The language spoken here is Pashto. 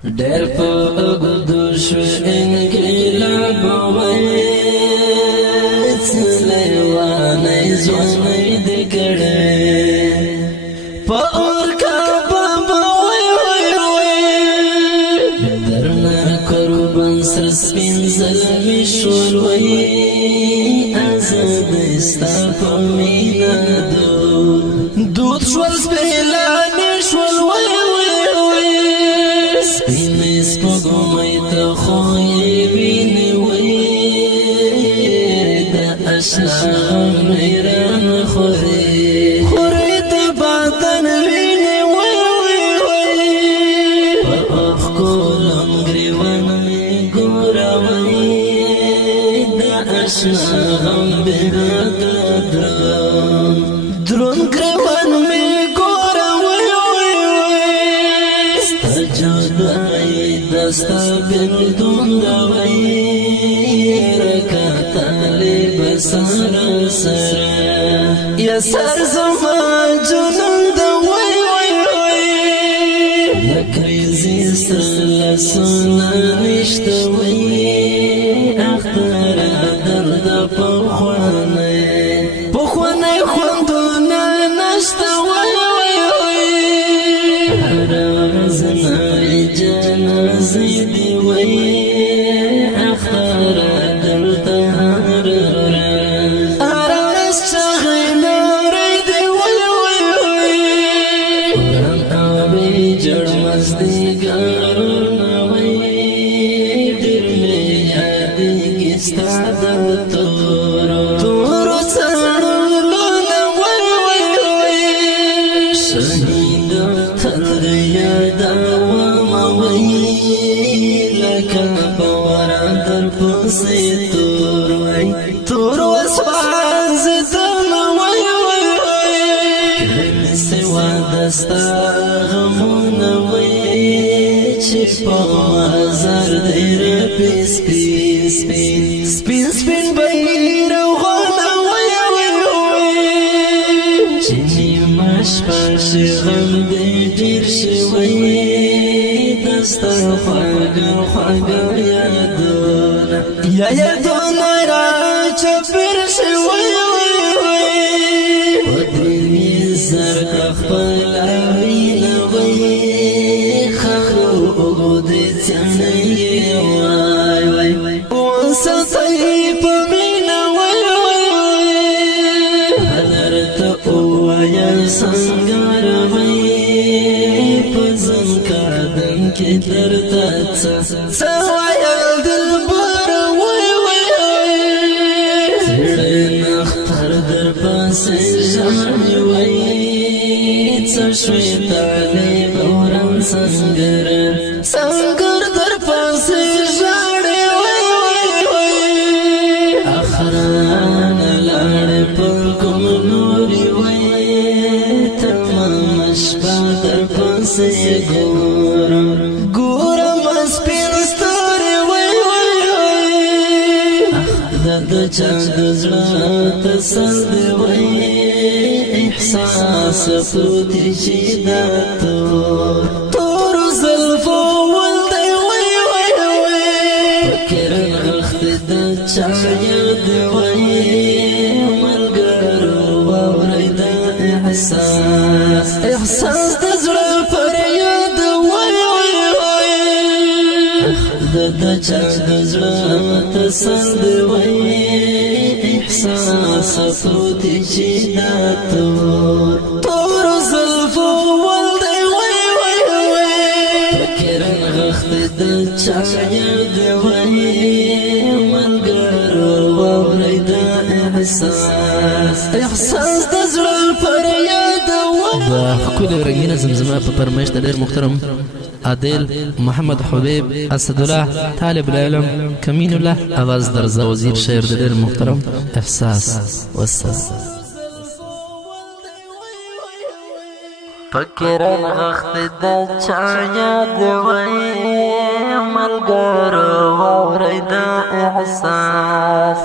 ډېر په اوږدو شو انقلاب وایي لیوانی ځوانۍ دې کړې په اور کعبه درنه قربان سر سپین زلمي شول وایي ازادۍ ستا په مینه دود شول سپېلانې شول وایي سپینې سپوږمۍ ته خو یې وینې وایي د اشنا غم مې رانخوري د باطن وینې وایي په اوښکو لنګرېوان مې ګوره وایي د اشنا غم بې راته دروند ګرېوان مې دستا بندون دوئی رکا طالب سر سر یا سر زمان جنون دوئی لکریزی سر لسونا نشتوئی اختر درد پخوانه خوندونا نشتوئی زيدي وي أخر دلتا أراس شغينا ريدي وي قرآن آبي جر مزدي قرنا وي درمي يادي قستعد تورو سرلونا وي شهيد تلغي دعوة وي تور وسوان زدم وي كلمة سوا دستا غمون وي چه پا مزار دیر پیس سپین بیر غانا وي چنی مش پاش غم دی دیر شوي دستا خواگا یادونه را چپیر شوی ودنی زرق خپل وینه وی خخو اوږدې څنډې وای وساتئ په مینه وی هلرته ووایه سنګار وی په زنکادن کې درته څه ویل دلبر سجاني وي تشوي طالب ورن سنگر در پاس جاڑي وي اخران لار پر کوم نوري وي تمام شپه در پاس ګورم سپین ستوري وي د چا د زړه تسل دی وای احساس پروتي چې دا تور زلفو ولدی وای فکر وخت د چا یاد وای ملګرو واورئ د احساس د زړه پر یاد وای د چا د زړه تسل دی وای احساس پروتي چې دا تور زلفو ولدی وای فکر وخت د چا یاد وای ملګرو واورئ د احساس د زړه پر یاد وای د ښکلې رنګینه زمزمه په فرمایش د ډېر محترم عادل محمد حبیب اسدالله طالب العلم کمین الله آواز درزا وزیر شعر دلیر محترم احساس والسلام فکرن غخت د چا یاد وای ملګرو واورئ د احساس